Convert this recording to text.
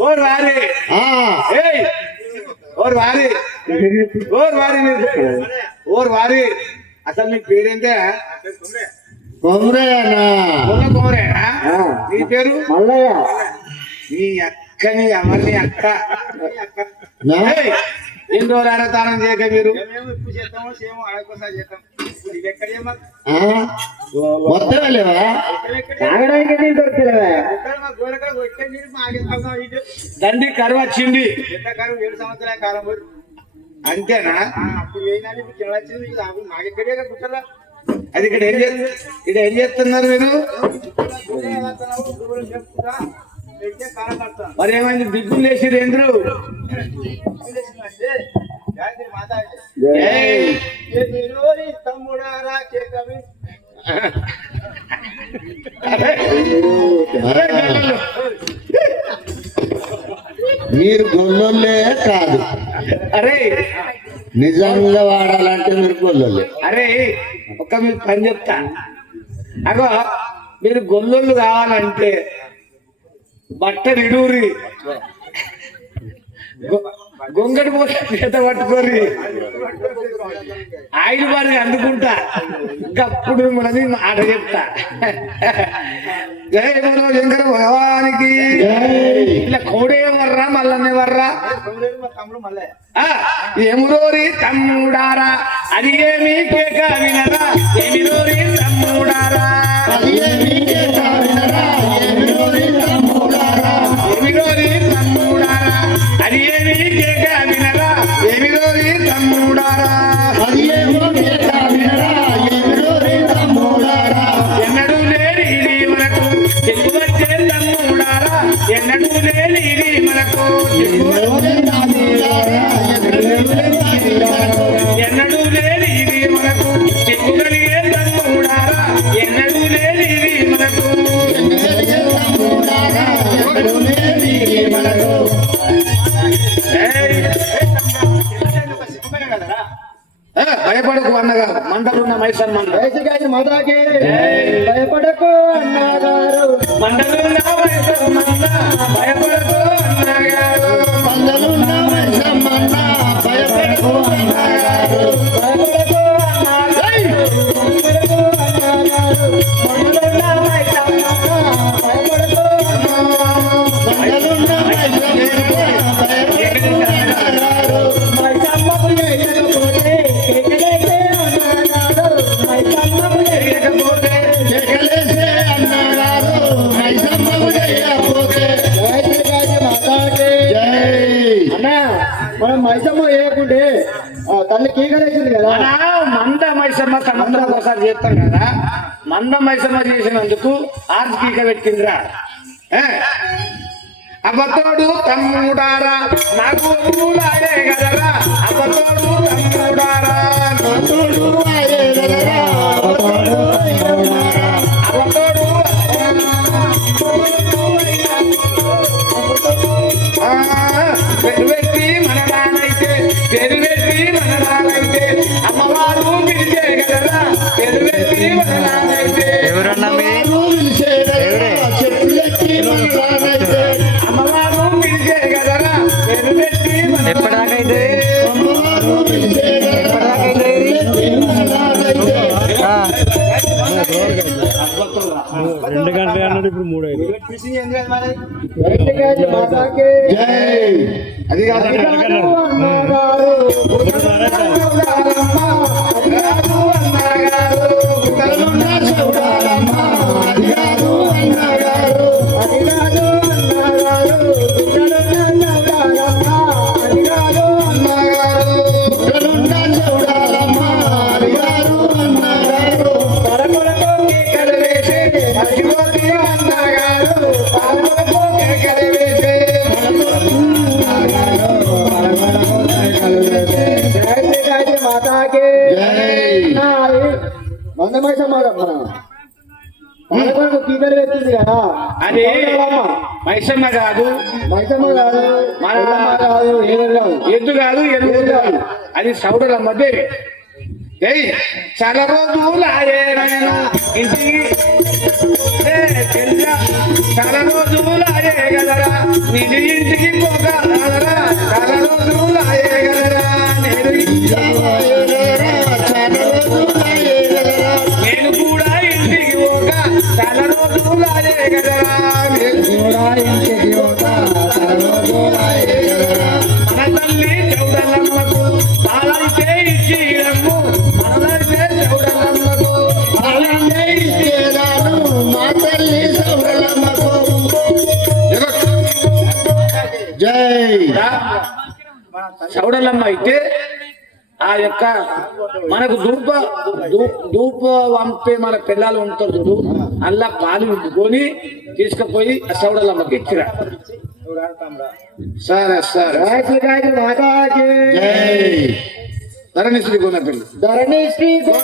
ஒரு வாரு ஒரு வாரு ఓర్ వారి ఓర్ వారి. అసలు నీ పేరేంటే కుమరేనా నీ పేరు? మల్లయ్య. నీ అక్క నీ అమర్ నీ? అక్క ఎన్ని రోజులు చేయక మీరు? ఆ? మొత్తం లేవా? తాగడానికి వచ్చింది? అంతేనా అది ఇక్కడ ఏం చేస్తున్నారు ఇక్కడ ఏం చేస్తున్నారు మీరు? మరి ఏమైంది? దిగ్గులు లేచి రేంద్రు. మీరు గొల్లలే కాదు. నిజంగా వాడాలంటే మీరు గొల్లలే. అరే ఒక మీకు పని చెప్తా. అగో మీరు గొల్లొల్లు కావాలంటే బట్టలు ఇడూరి గొంగడి పోత చేత పట్టుకోరి ఆయన బారి అందుకుంటా. ఇంకప్పుడు మనది మాట చెప్తా. జయ శంకర భగవానికి. ఇలా కోడే వర్రా మల్లనే వర్రా? ఏమురోరి ఎమురోరి తమ్ముడారా? అది ఏమి కేక వినరా? ఎమిరోరి తమ్ముడారా? ఎన్నడూ మనకు భయపడకు అన్నగా మండలున్న మైసన్ మండలం మదాకి భయపడకు అన్నగారు. మండలున్న మైసన్ మండ భయపడకు అన్నగారు. మైసమ్మ వేయకుంటే తల్లి కీకరేసింది కదా. మంద మైసమ్మ సంబంధం ఒకసారి చేస్తాం కదా. మంద మైసమ్మ చేసినందుకు ఆర్తిక పెట్టిందిరా అబతోడు తమ్ముడారా నాకు కదరా. తమ్ముడారా. పెరువెత్తి ఎప్పటిదాకైతే రెండు గంటలు అన్నాడు ఇప్పుడు మూడు జై. అది కాదు. మంద మైసమ్మ కదా అది మైసమ్మ కాదు. మైసమ్మ కాదు కాదు ఎద్దు కాదు ఎరువు కాదు. అది సౌడలమ్మ దేవి చాలా రోజులు ఆయనైనా ఇంటికి చౌడలమ్మ అయితే ఆ యొక్క మనకు ధూప ధూ- ధూప వంపే మన పిల్లలు ఉంటారు చూడు అల్లా పాలు విప్పుకొని తీసుకుపోయి ఆ చౌడలమ్మకి ఇచ్చిరా. సరే సరే. ధరణి శ్రీ గుణ పెళ్ళి ధరణి శ్రీ శ్రీ